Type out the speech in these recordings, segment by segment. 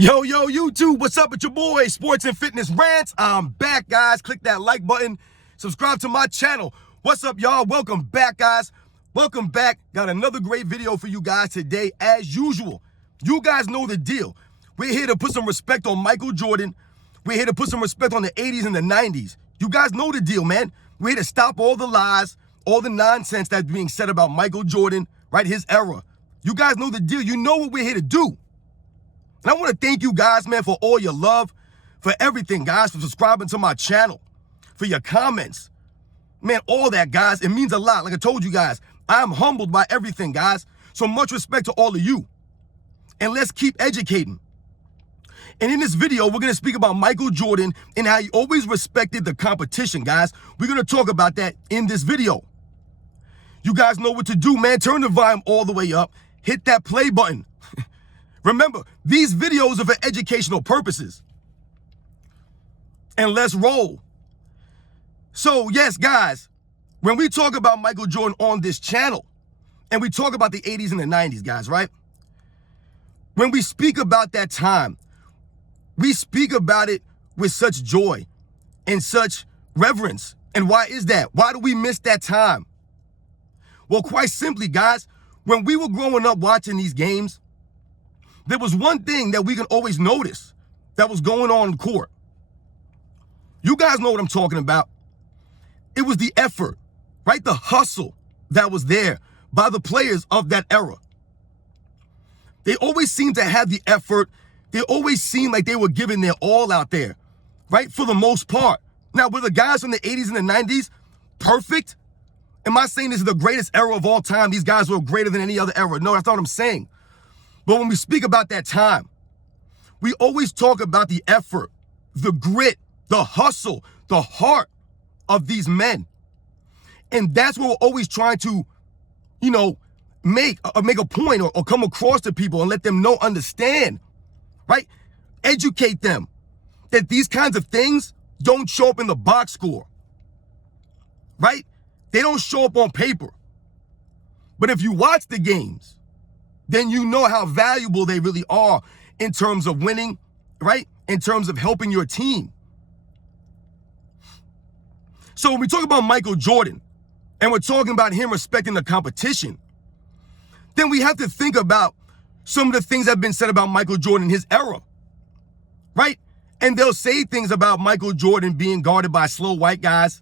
Yo, YouTube, what's up with your boy, Sports and Fitness Rants? I'm back, guys. Click that like button. Subscribe to my channel. What's up, y'all? Welcome back, guys. Welcome back. Got another great video for you guys today, as usual. You guys know the deal. We're here to put some respect on Michael Jordan. We're here to put some respect on the 80s and the 90s. You guys know the deal, man. We're here to stop all the lies, all the nonsense that's being said about Michael Jordan, right? His era. You guys know the deal. You know what we're here to do. And I want to thank you guys, man, for all your love, for everything, guys, for subscribing to my channel, for your comments. Man, all that, guys, it means a lot. Like I told you guys, I'm humbled by everything, guys. So much respect to all of you. And let's keep educating. And in this video, we're going to speak about Michael Jordan and how he always respected the competition, guys. We're going to talk about that in this video. You guys know what to do, man. Turn the volume all the way up. Hit that play button. Remember, these videos are for educational purposes. And let's roll. So, yes, guys, when we talk about Michael Jordan on this channel, and we talk about the 80s and the 90s, guys, right? When we speak about that time, we speak about it with such joy and such reverence. And why is that? Why do we miss that time? Well, quite simply, guys, when we were growing up watching these games, there was one thing that we can always notice that was going on in court. You guys know what I'm talking about. It was the effort, right? The hustle that was there by the players of that era. They always seemed to have the effort. They always seemed like they were giving their all out there, right? For the most part. Now, were the guys from the 80s and the 90s perfect? Am I saying this is the greatest era of all time? These guys were greater than any other era? No, that's not what I'm saying. But when we speak about that time, we always talk about the effort, the grit, the hustle, the heart of these men. And that's what we're always trying to, make a point or come across to people and let them know, understand, right? Educate them that these kinds of things don't show up in the box score, right? They don't show up on paper. But if you watch the games, then you know how valuable they really are in terms of winning, right? In terms of helping your team. So when we talk about Michael Jordan and we're talking about him respecting the competition, then we have to think about some of the things that have been said about Michael Jordan in his era, right? And they'll say things about Michael Jordan being guarded by slow white guys,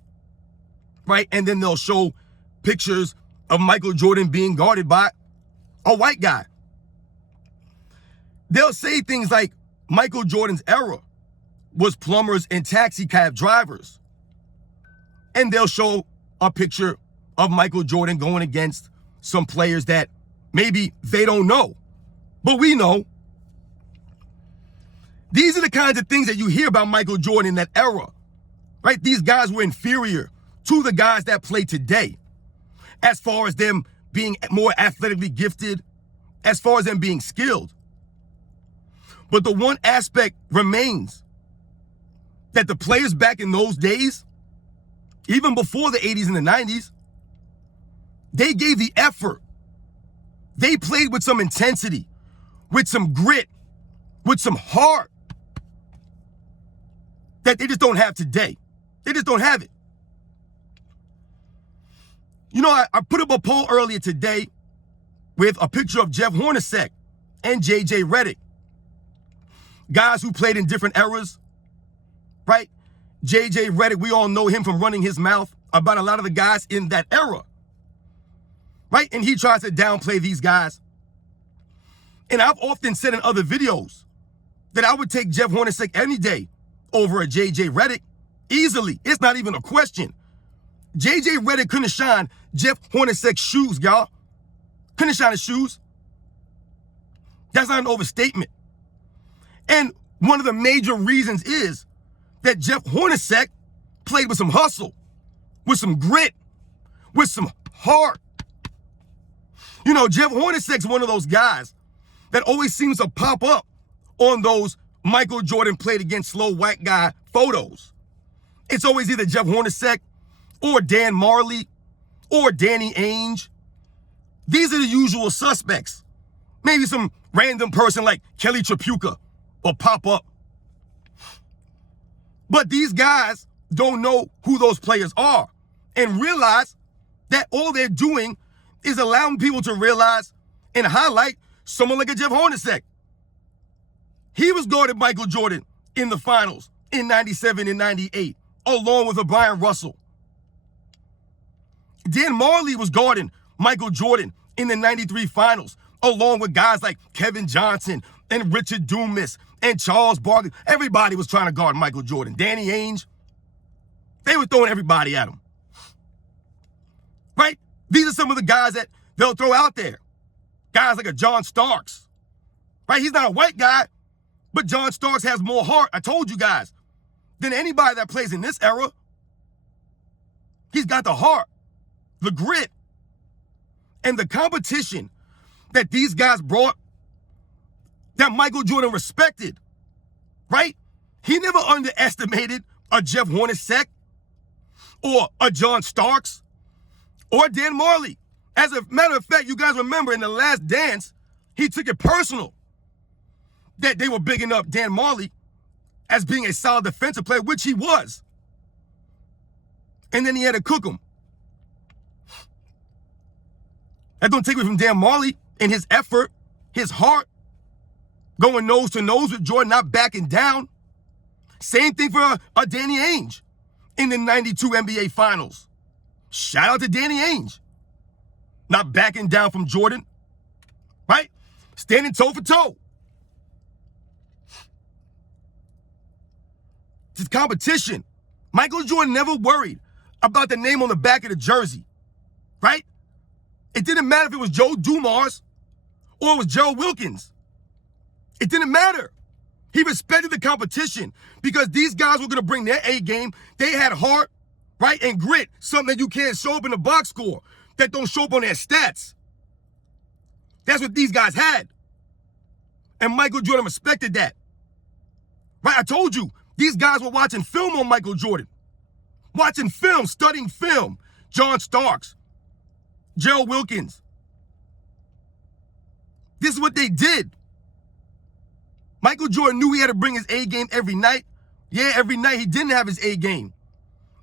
right? And then they'll show pictures of Michael Jordan being guarded by a white guy. They'll say things like Michael Jordan's era was plumbers and taxi cab drivers. And they'll show a picture of Michael Jordan going against some players that maybe they don't know, but we know. These are the kinds of things that you hear about Michael Jordan in that era, right? These guys were inferior to the guys that play today, as far as them being more athletically gifted, as far as them being skilled. But the one aspect remains that the players back in those days, even before the 80s and the 90s, they gave the effort. They played with some intensity, with some grit, with some heart that they just don't have today. They just don't have it. I put up a poll earlier today with a picture of Jeff Hornacek and J.J. Redick. Guys who played in different eras, right? J.J. Redick, we all know him from running his mouth about a lot of the guys in that era, right? And he tries to downplay these guys. And I've often said in other videos that I would take Jeff Hornacek any day over a J.J. Redick easily. It's not even a question. J.J. Redick couldn't shine Jeff Hornacek's shoes, y'all. Couldn't shine his shoes. That's not an overstatement. And one of the major reasons is that Jeff Hornacek played with some hustle, with some grit, with some heart. Jeff Hornacek's one of those guys that always seems to pop up on those Michael Jordan played against slow white guy photos. It's always either Jeff Hornacek or Dan Marley or Danny Ainge. These are the usual suspects. Maybe some random person like Kelly Tripucka or pop up. But these guys don't know who those players are and realize that all they're doing is allowing people to realize and highlight someone like a Jeff Hornacek. He was guarding Michael Jordan in the finals in 97 and 98, along with a Brian Russell. Dan Marley was guarding Michael Jordan in the 93 finals, along with guys like Kevin Johnson and Richard Dumas and Charles Barkley. Everybody was trying to guard Michael Jordan. Danny Ainge. They were throwing everybody at him. Right? These are some of the guys that they'll throw out there. Guys like a John Starks. Right? He's not a white guy, but John Starks has more heart, I told you guys, than anybody that plays in this era. He's got the heart, the grit, and the competition that these guys brought that Michael Jordan respected, right? He never underestimated a Jeff Hornacek or a John Starks or Dan Marley. As a matter of fact, you guys remember in The Last Dance, he took it personal that they were bigging up Dan Marley as being a solid defensive player, which he was. And then he had to cook him. That don't take away from Dan Marley and his effort, his heart, going nose to nose with Jordan, not backing down. Same thing for Danny Ainge in the 92 NBA Finals. Shout out to Danny Ainge. Not backing down from Jordan, right? Standing toe for toe. It's competition. Michael Jordan never worried about the name on the back of the jersey, right? It didn't matter if it was Joe Dumars or it was Joe Wilkins. It didn't matter. He respected the competition because these guys were going to bring their A game. They had heart, right, and grit, something that you can't show up in the box score, that don't show up on their stats. That's what these guys had. And Michael Jordan respected that. Right, I told you, these guys were watching film on Michael Jordan. Watching film, studying film. John Starks, Joe Wilkins. This is what they did. Michael Jordan knew he had to bring his A game every night. Yeah, every night he didn't have his A game.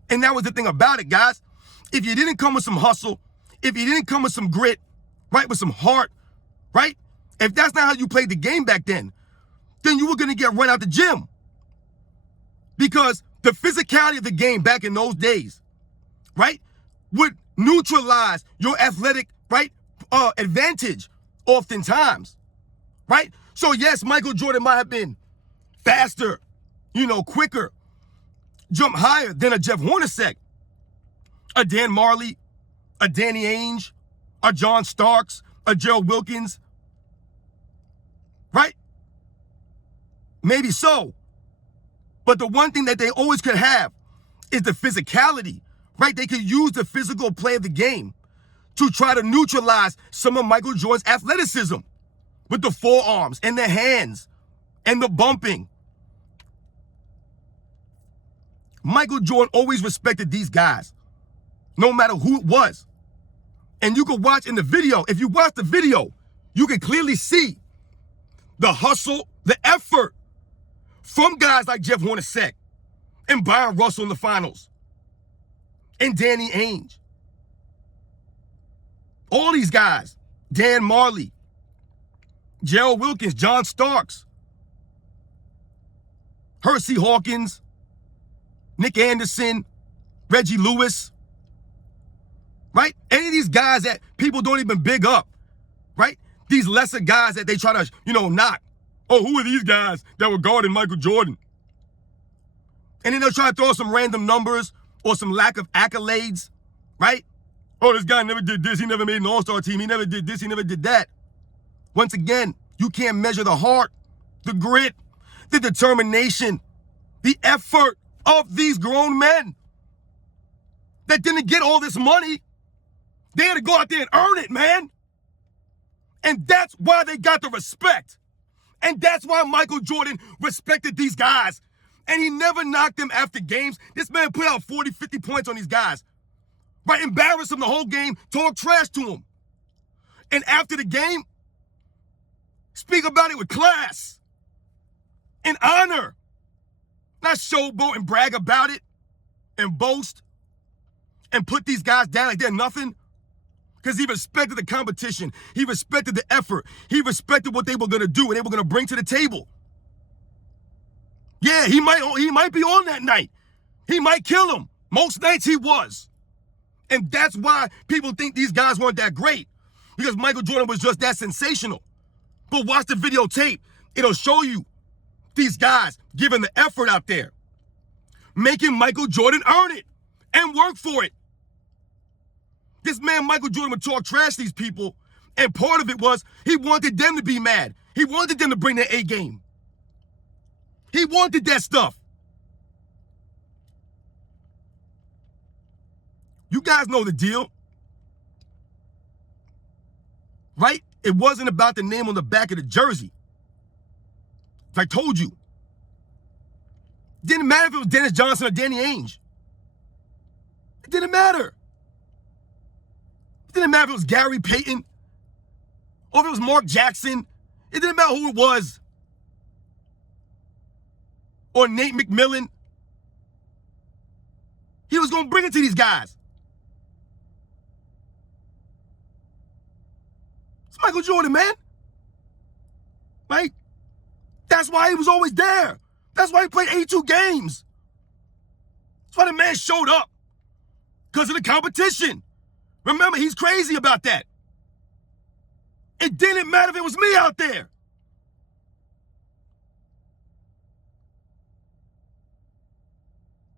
And that was the thing about it, guys. If you didn't come with some hustle, if you didn't come with some grit, right, with some heart, right? If that's not how you played the game back then you were going to get run out the gym. Because the physicality of the game back in those days, right, would neutralize your athletic, right, advantage oftentimes, right? So yes, Michael Jordan might have been faster, quicker, jump higher than a Jeff Hornacek, a Dan Marley, a Danny Ainge, a John Starks, a Joe Wilkins, right? Maybe so. But the one thing that they always could have is the physicality, right? They could use the physical play of the game to try to neutralize some of Michael Jordan's athleticism with the forearms and the hands and the bumping. Michael Jordan always respected these guys, no matter who it was. And you could watch in the video, if you watch the video, you can clearly see the hustle, the effort from guys like Jeff Hornacek and Brian Russell in the finals and Danny Ainge. All these guys, Dan Marley, Gerald Wilkins, John Starks, Hersey Hawkins, Nick Anderson, Reggie Lewis, right? Any of these guys that people don't even big up, right? These lesser guys that they try to, knock. Oh, who are these guys that were guarding Michael Jordan? And then they'll try to throw some random numbers or some lack of accolades, right? Oh, this guy never did this. He never made an all-star team. He never did this. He never did that. Once again, you can't measure the heart, the grit, the determination, the effort of these grown men that didn't get all this money. They had to go out there and earn it, man. And that's why they got the respect. And that's why Michael Jordan respected these guys. And he never knocked them after games. This man put out 40, 50 points on these guys. Right? Embarrassed them the whole game, talk trash to them. And after the game, speak about it with class. in honor. Not showboat and brag about it and boast and put these guys down like they're nothing. Because he respected the competition. He respected the effort. He respected what they were going to do and they were going to bring to the table. Yeah, he might be on that night. He might kill him. Most nights he was. And that's why people think these guys weren't that great. Because Michael Jordan was just that sensational. But watch the videotape. It'll show you these guys giving the effort out there. Making Michael Jordan earn it and work for it. This man, Michael Jordan, would talk trash to these people. And part of it was he wanted them to be mad. He wanted them to bring their A game. He wanted that stuff. You guys know the deal. Right? It wasn't about the name on the back of the jersey. I told you. Didn't matter if it was Dennis Johnson or Danny Ainge. It didn't matter. It didn't matter if it was Gary Payton or if it was Mark Jackson. It didn't matter who it was. Or Nate McMillan. He was going to bring it to these guys. It's Michael Jordan, man. Right? That's why he was always there. That's why he played 82 games. That's why the man showed up. Because of the competition. Remember, he's crazy about that. It didn't matter if it was me out there.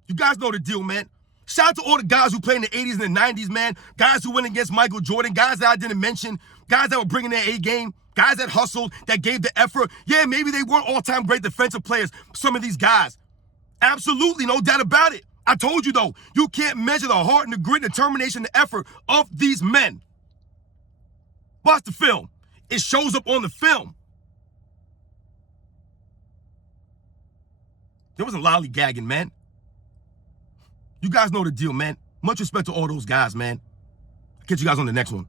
You guys know the deal, man. Shout out to all the guys who played in the 80s and the 90s, man. Guys who went against Michael Jordan. Guys that I didn't mention. Guys that were bringing their A game. Guys that hustled, that gave the effort. Yeah, maybe they weren't all-time great defensive players, some of these guys. Absolutely, no doubt about it. I told you, though, you can't measure the heart and the grit, the determination, the effort of these men. Watch the film. It shows up on the film. There wasn't lollygagging, man. You guys know the deal, man. Much respect to all those guys, man. I'll catch you guys on the next one.